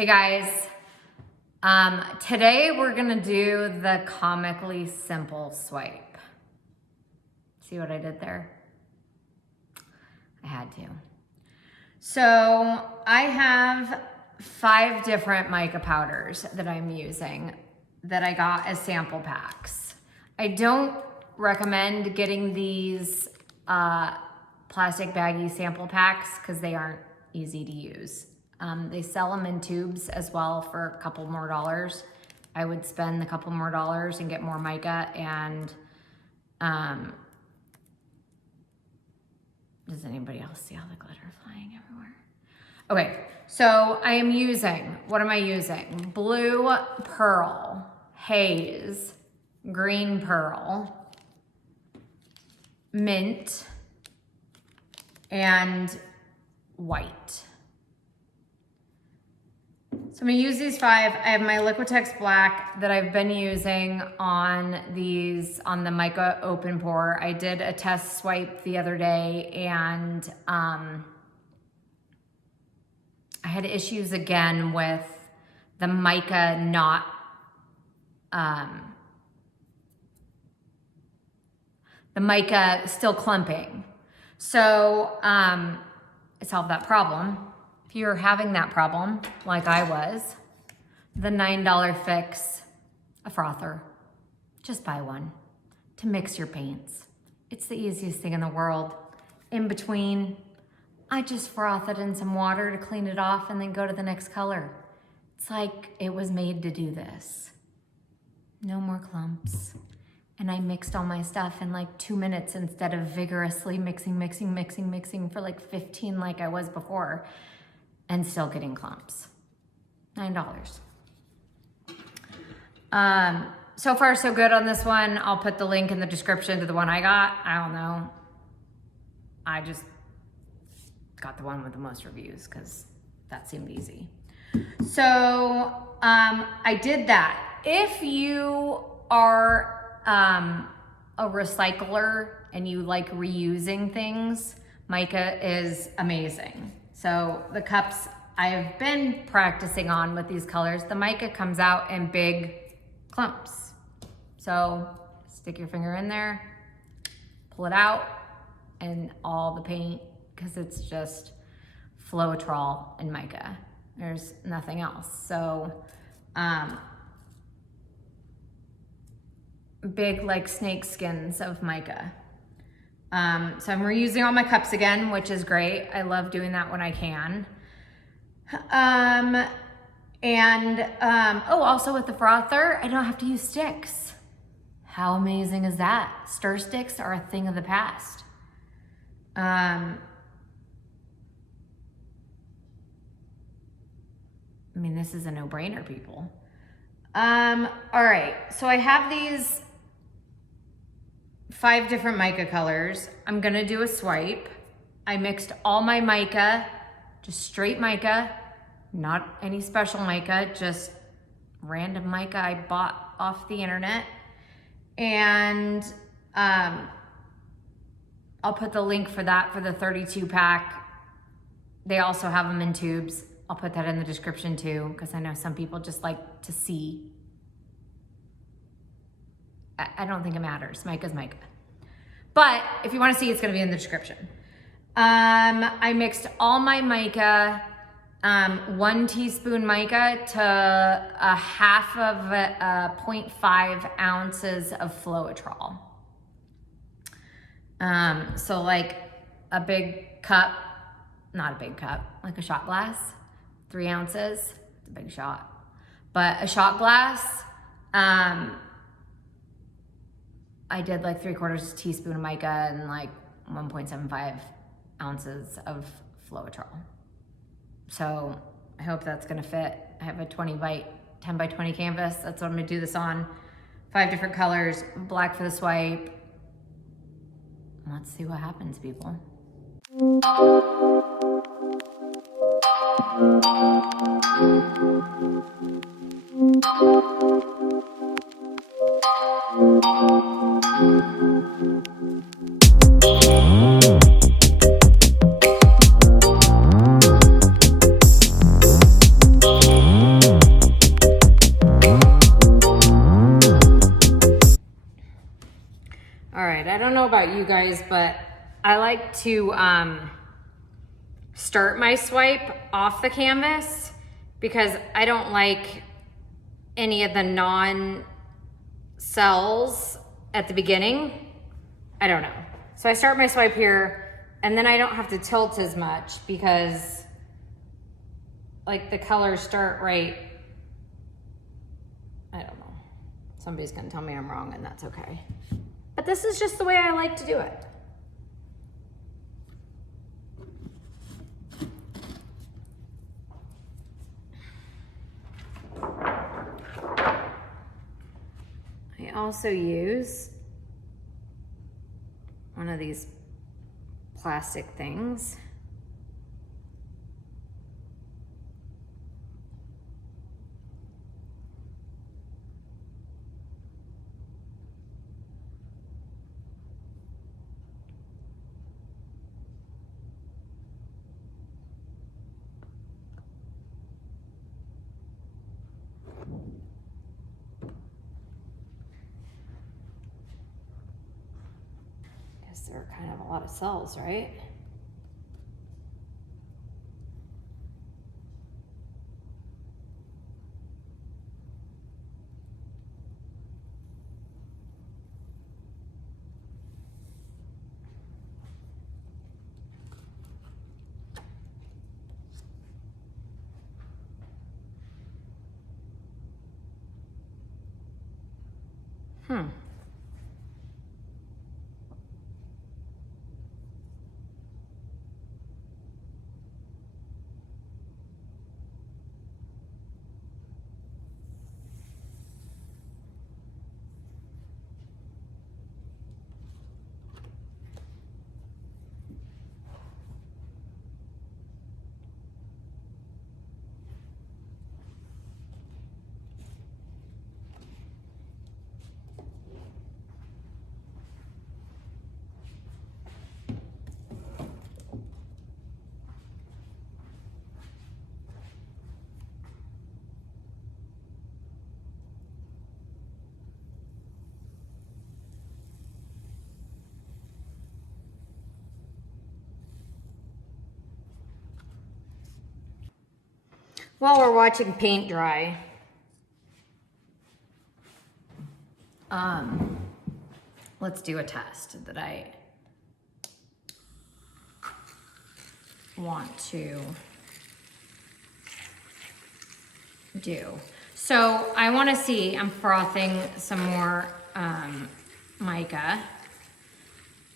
Hey guys, today we're gonna do the comically simple swipe. See what I did there? I had to. So I have 5 different mica powders that I'm using that I got as sample packs. I don't recommend getting these plastic baggy sample packs because they aren't easy to use. They sell them in tubes as well for a couple more dollars. I would spend a couple more dollars and get more mica and does anybody else see all the glitter flying everywhere? Okay, so I am using, what am I using? Blue pearl, haze, green pearl, mint, and white. So I'm gonna use these 5. I have my Liquitex Black that I've been using on these, on the Mica Open Pore. I did a test swipe the other day and I had issues again with the mica not, the mica still clumping. So I solved that problem. If you're having that problem, like I was, the $9 fix, a frother. Just buy one to mix your paints. It's the easiest thing in the world. In between, I just froth it in some water to clean it off and then go to the next color. It's like it was made to do this. No more clumps. And I mixed all my stuff in like 2 minutes instead of vigorously mixing for like 15 like I was before. And still getting clumps. $9. So far so good on this one. I'll put the link in the description to the one I got. I don't know. I just got the one with the most reviews because that seemed easy. So I did that. If you are a recycler and you like reusing things, mica is amazing. So the cups I've been practicing on with these colors, the mica comes out in big clumps. So stick your finger in there, pull it out, and all the paint, because it's just Floetrol and mica. There's nothing else. So big like snake skins of mica. So I'm reusing all my cups again, which is great. I love doing that when I can. Also with the frother, I don't have to use sticks. How amazing is that? Stir sticks are a thing of the past. I mean, this is a no-brainer, people. All right, so I have these 5 different mica colors. I'm gonna do a swipe. I mixed all my mica, just straight mica, not any special mica, just random mica I bought off the internet. And I'll put the link for that for the 32 pack. They also have them in tubes. I'll put that in the description too, because I know some people just like to see. I don't think it matters. Mica's mica. But if you want to see, it's going to be in the description. I mixed all my mica, 1 teaspoon mica to a half of 0.5 ounces of Floetrol. So like a big cup, not a big cup, like a shot glass, 3 ounces. It's a big shot. But a shot glass, I did like 3/4 teaspoon of mica and like 1.75 ounces of Floetrol. So I hope that's gonna fit. I have a 10 by 20 canvas. That's what I'm gonna do this on. 5 different colors, black for the swipe. Let's see what happens, people. about you guys, but I like to start my swipe off the canvas because I don't like any of the non-cells at the beginning. I don't know. So I start my swipe here, and then I don't have to tilt as much because like the colors start right. I don't know. Somebody's gonna tell me I'm wrong, and that's okay. But this is just the way I like to do it. I also use one of these plastic things. There are kind of a lot of cells, right? While we're watching paint dry, let's do a test that I want to do. So I want to see, I'm frothing some more mica.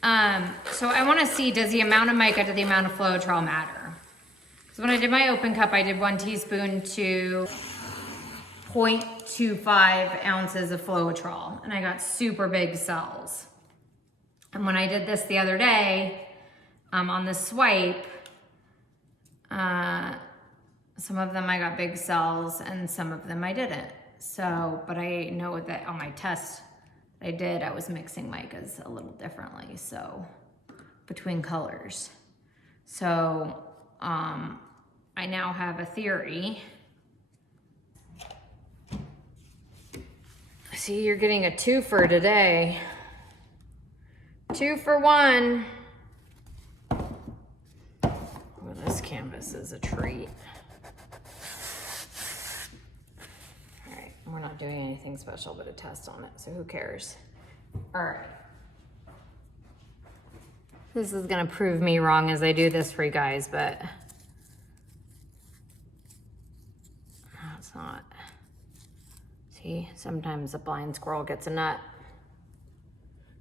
So I want to see, does the amount of mica to the amount of Floetrol matter? So when I did my open cup, I did 1 teaspoon to 0.25 ounces of Floetrol, and I got super big cells. And when I did this the other day, on the swipe, some of them I got big cells and some of them I didn't. So, but I know that on my test I did, I was mixing micas a little differently, so between colors. So, I now have a theory. See, you're getting a twofer today. 2 for 1. Well, this canvas is a treat. All right, we're not doing anything special but a test on it, so who cares? All right. This is gonna prove me wrong as I do this for you guys, but no, it's not. See, sometimes a blind squirrel gets a nut.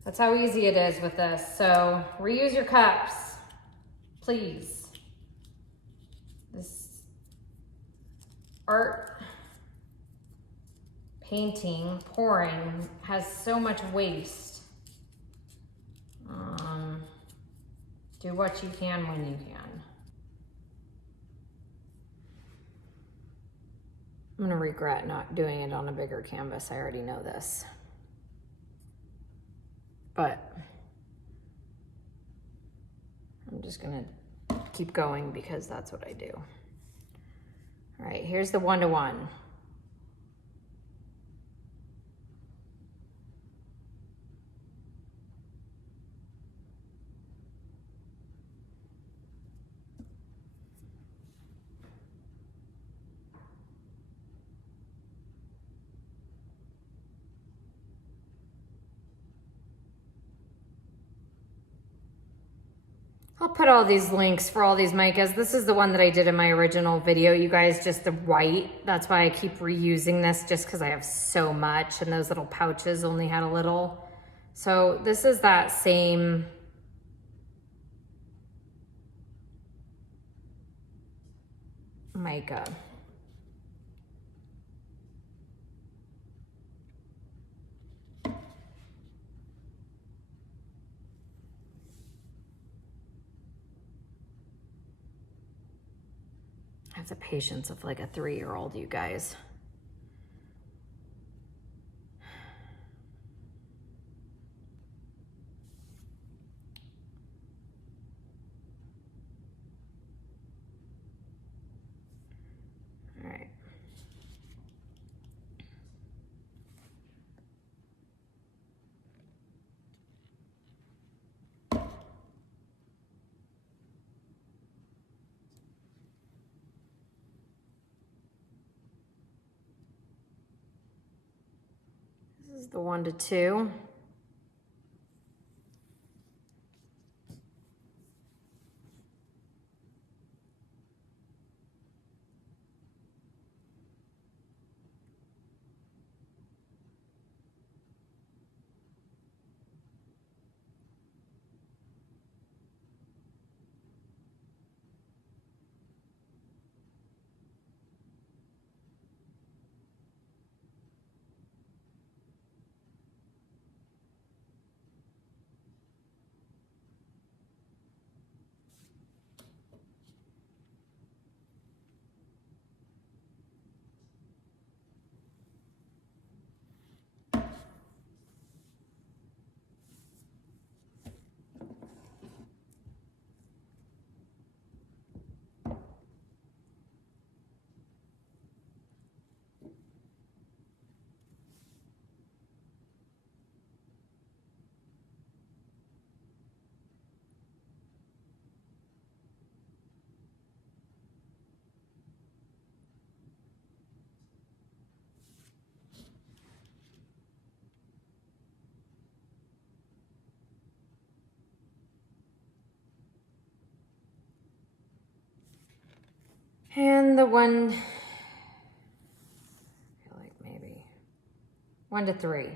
That's how easy it is with this. So reuse your cups, please. This art painting, pouring, has so much waste. Do what you can when you can. I'm gonna regret not doing it on a bigger canvas. I already know this. But I'm just gonna keep going because that's what I do. All right, here's the 1-to-1. I'll put all these links for all these micas. This is the one that I did in my original video, you guys, just the white. That's why I keep reusing this, just because I have so much, and those little pouches only had a little. So this is that same mica. I have the patience of like a 3-year-old, you guys. All right. This is the 1 to 2. And the 1, I feel like maybe 1 to 3.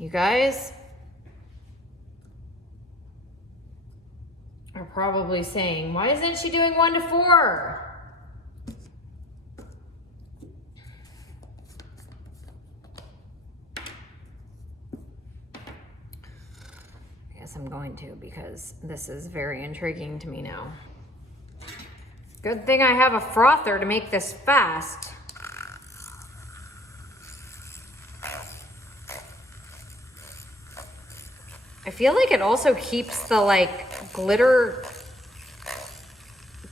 You guys are probably saying, why isn't she doing 1 to 4? I guess I'm going to, because this is very intriguing to me now. Good thing I have a frother to make this fast. I feel like it also keeps the like glitter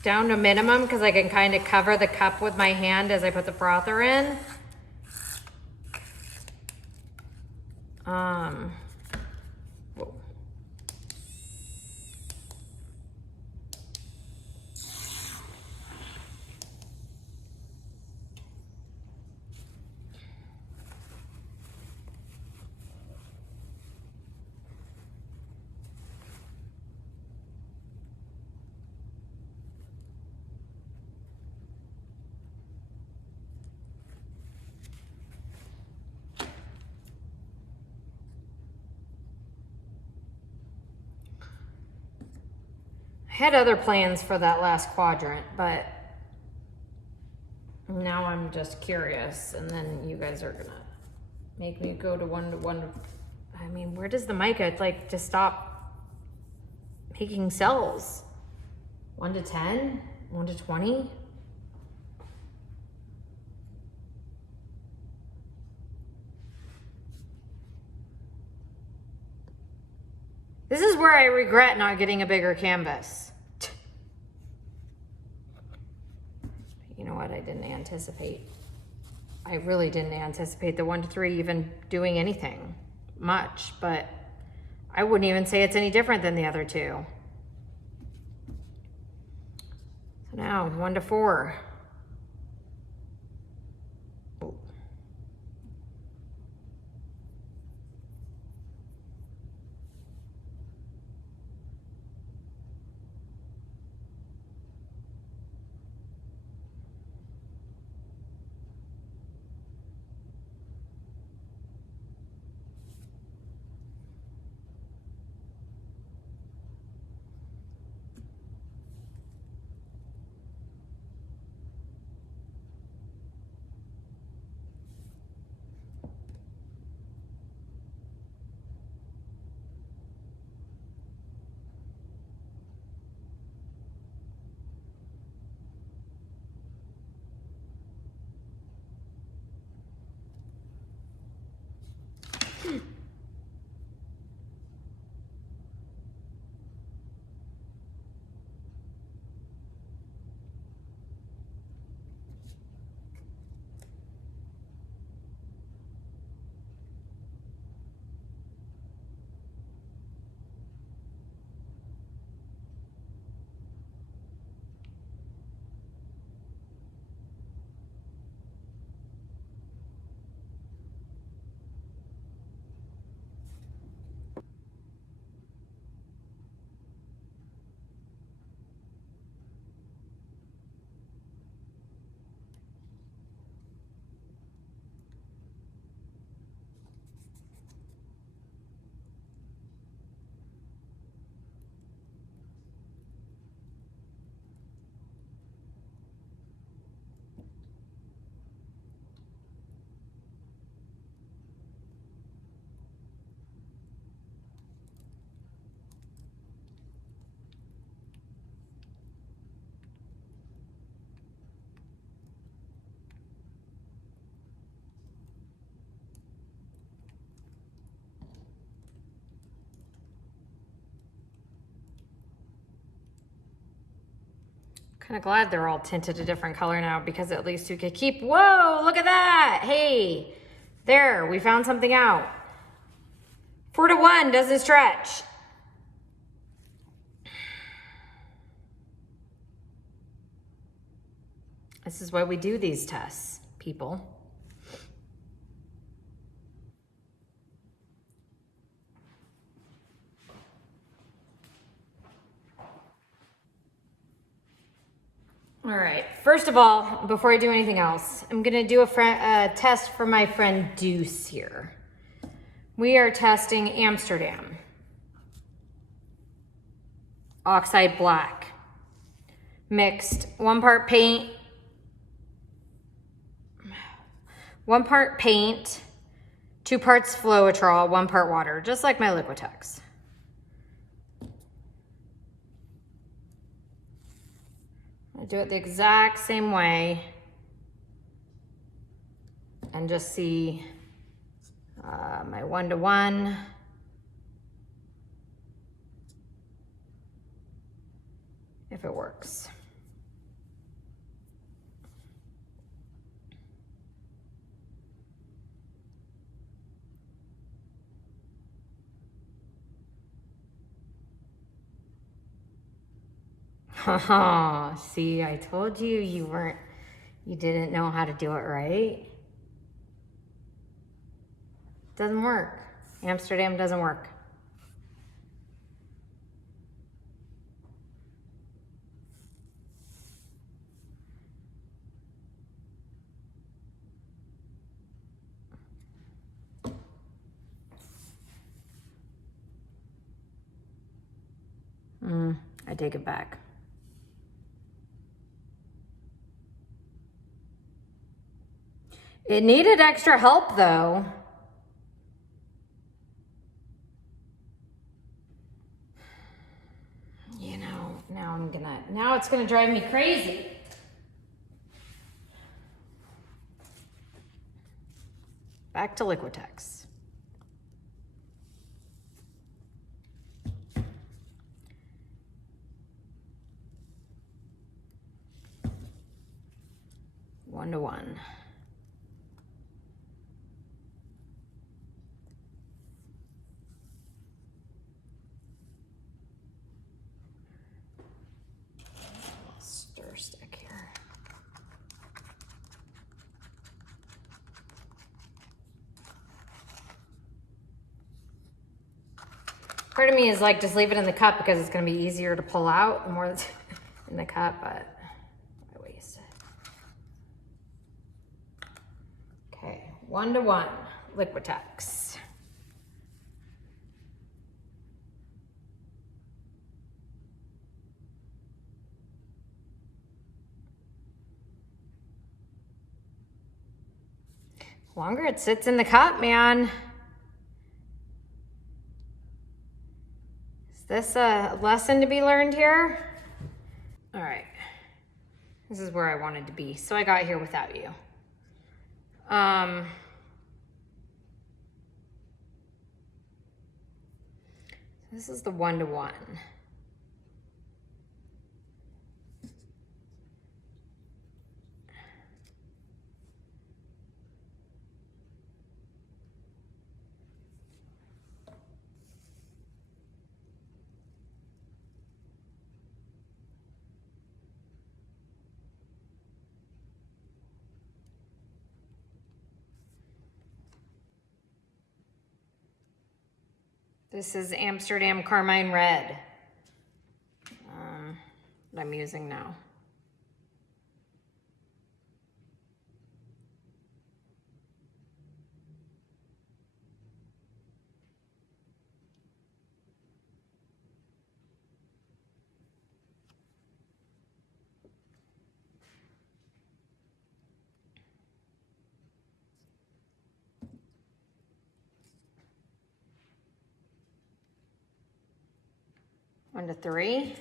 down to minimum, because I can kind of cover the cup with my hand as I put the frother in. Whoa. I had other plans for that last quadrant, but now I'm just curious, and then you guys are gonna make me go to 1 to 1 to, I mean, where does the mica like just stop making cells? 1 to 10, 1 to 20. This is where I regret not getting a bigger canvas. You know what? I didn't anticipate I really didn't anticipate the 1 to 3 even doing anything much, but I wouldn't even say it's any different than the other two. So now 1 to 4. Kind of glad they're all tinted a different color now, because at least we could keep, whoa, look at that. Hey, there, we found something out. 4 to 1 doesn't stretch. This is why we do these tests, people. All right, first of all, before I do anything else, I'm gonna do a test for my friend Deuce here. We are testing Amsterdam. Oxide black. Mixed 1 part paint, 1 part paint, 2 parts Floetrol, 1 part water, just like my Liquitex. I do it the exact same way and just see my 1 to 1. If it works. Oh, see, I told you you didn't know how to do it right. Doesn't work. Amsterdam doesn't work. I take it back. It needed extra help though. You know, now it's gonna drive me crazy. Back to Liquitex. One to 1. Part of me is like, just leave it in the cup because it's gonna be easier to pull out the more that's in the cup, but I waste it. Okay, 1:1, Liquitex. The longer it sits in the cup, man. Is this a lesson to be learned here? All right, this is where I wanted to be. So I got here without you. This is the 1:1. This is Amsterdam Carmine Red that I'm using now. One to 3.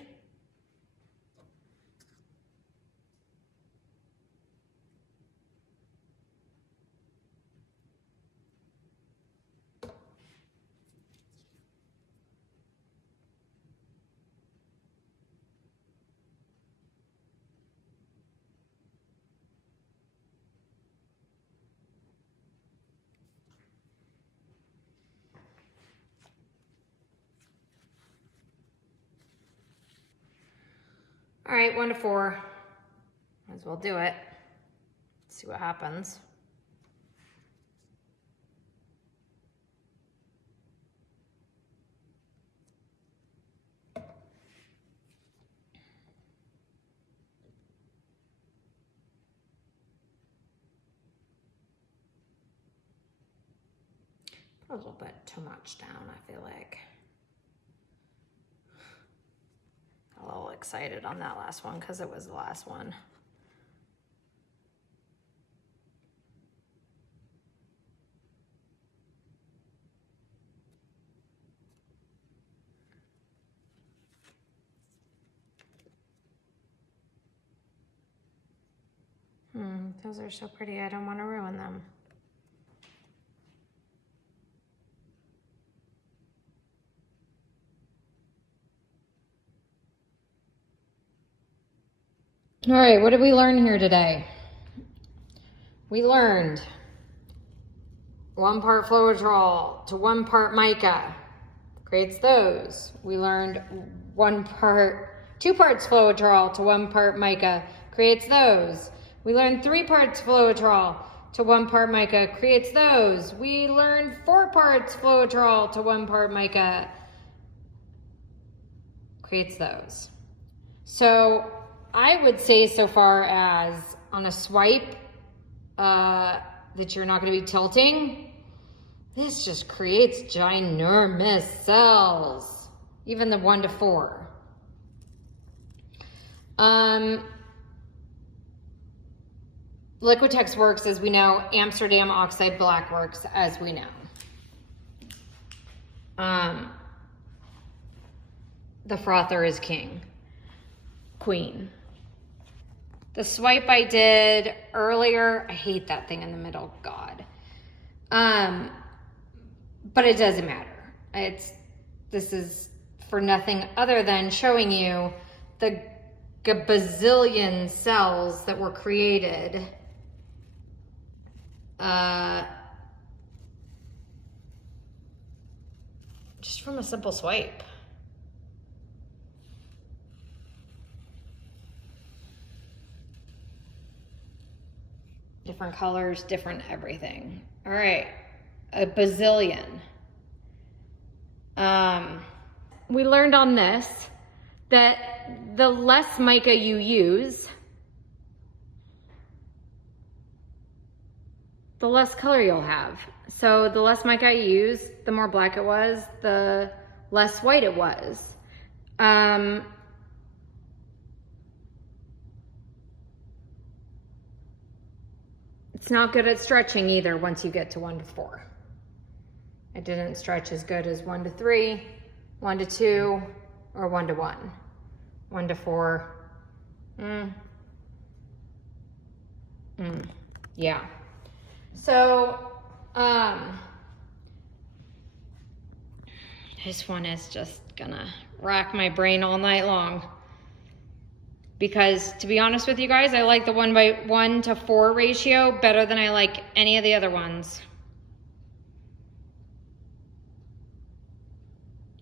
All right, 1 to 4. Might as well do it. See what happens. A little bit too much down, I feel like. A little excited on that last one because it was the last one. Those are so pretty, I don't want to ruin them. All right, what did we learn here today? We learned 1 part Floetrol to 1 part Mica creates those. We learned 2 parts Floetrol to 1 part Mica creates those. We learned 3 parts Floetrol to 1 part Mica creates those. We learned 4 parts Floetrol to 1 part Mica creates those. So I would say so far as on a swipe that you're not going to be tilting, this just creates ginormous cells, even the 1 to 4. Liquitex works as we know. Amsterdam Oxide Black works as we know. The frother is queen. The swipe I did earlier, I hate that thing in the middle, God. But it doesn't matter. This is for nothing other than showing you the gazillion cells that were created just from a simple swipe. Different colors, different everything. All right, a bazillion. we learned on this that the less mica you use, the less color you'll have. So the less mica I used, the more black it was, the less white it was. It's not good at stretching either once you get to 1 to 4. It didn't stretch as good as 1 to 3, 1 to 2, or 1 to 1. 1 to 4. Yeah. So, this one is just gonna rack my brain all night long. Because to be honest with you guys, I like the 1 to 4 ratio better than I like any of the other ones.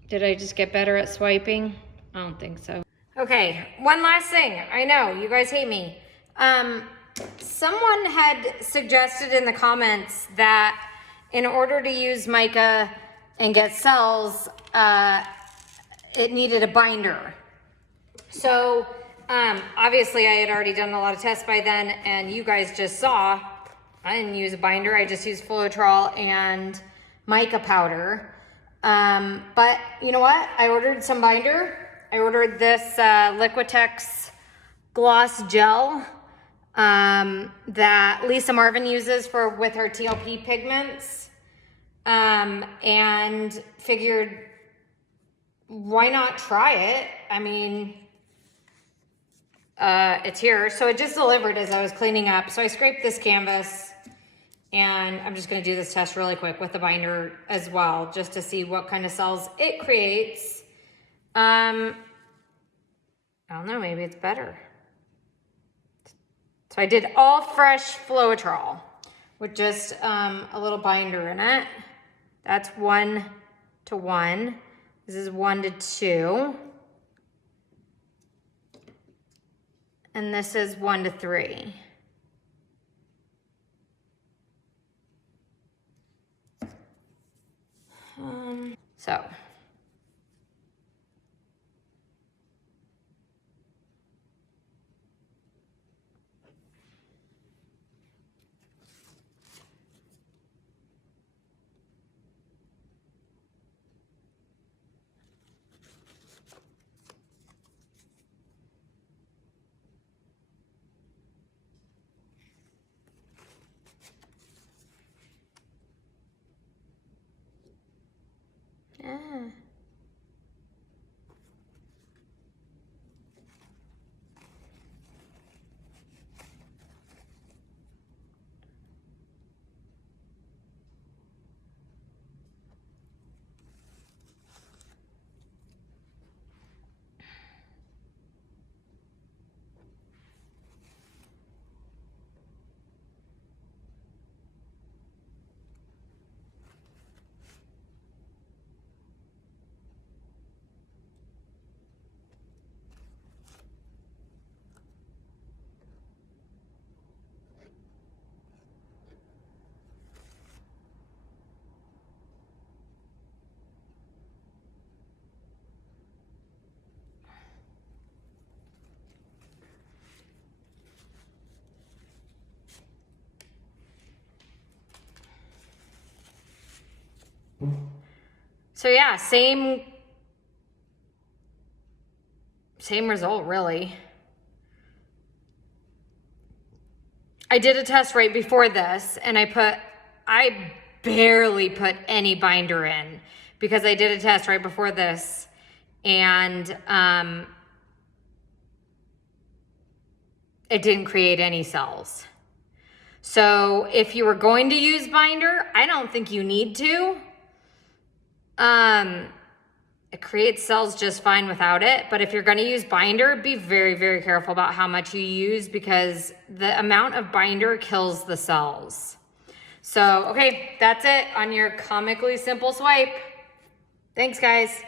Did I just get better at swiping? I don't think so. Okay, one last thing. I know, you guys hate me. Someone had suggested in the comments that in order to use mica and get cells, it needed a binder. So, obviously I had already done a lot of tests by then, and you guys just saw, I didn't use a binder, I just used Floetrol and mica powder. But you know what? I ordered some binder. I ordered this Liquitex gloss gel that Lisa Marvin uses with her TLP pigments, and figured why not try it? I mean, it's here. So it just delivered as I was cleaning up. So I scraped this canvas, and I'm just gonna do this test really quick with the binder as well, just to see what kind of cells it creates. I don't know, maybe it's better. So I did all fresh Floetrol with just a little binder in it. That's 1 to 1. This is 1 to 2. And this is 1 to 3. So. So yeah, same result really. I did a test right before this, and I barely put any binder in because I did a test right before this, and it didn't create any cells. So if you were going to use binder, I don't think you need to. It creates cells just fine without it, but if you're going to use binder, be very, very careful about how much you use, because the amount of binder kills the cells. So, okay, that's it on your comically simple swipe. Thanks, guys.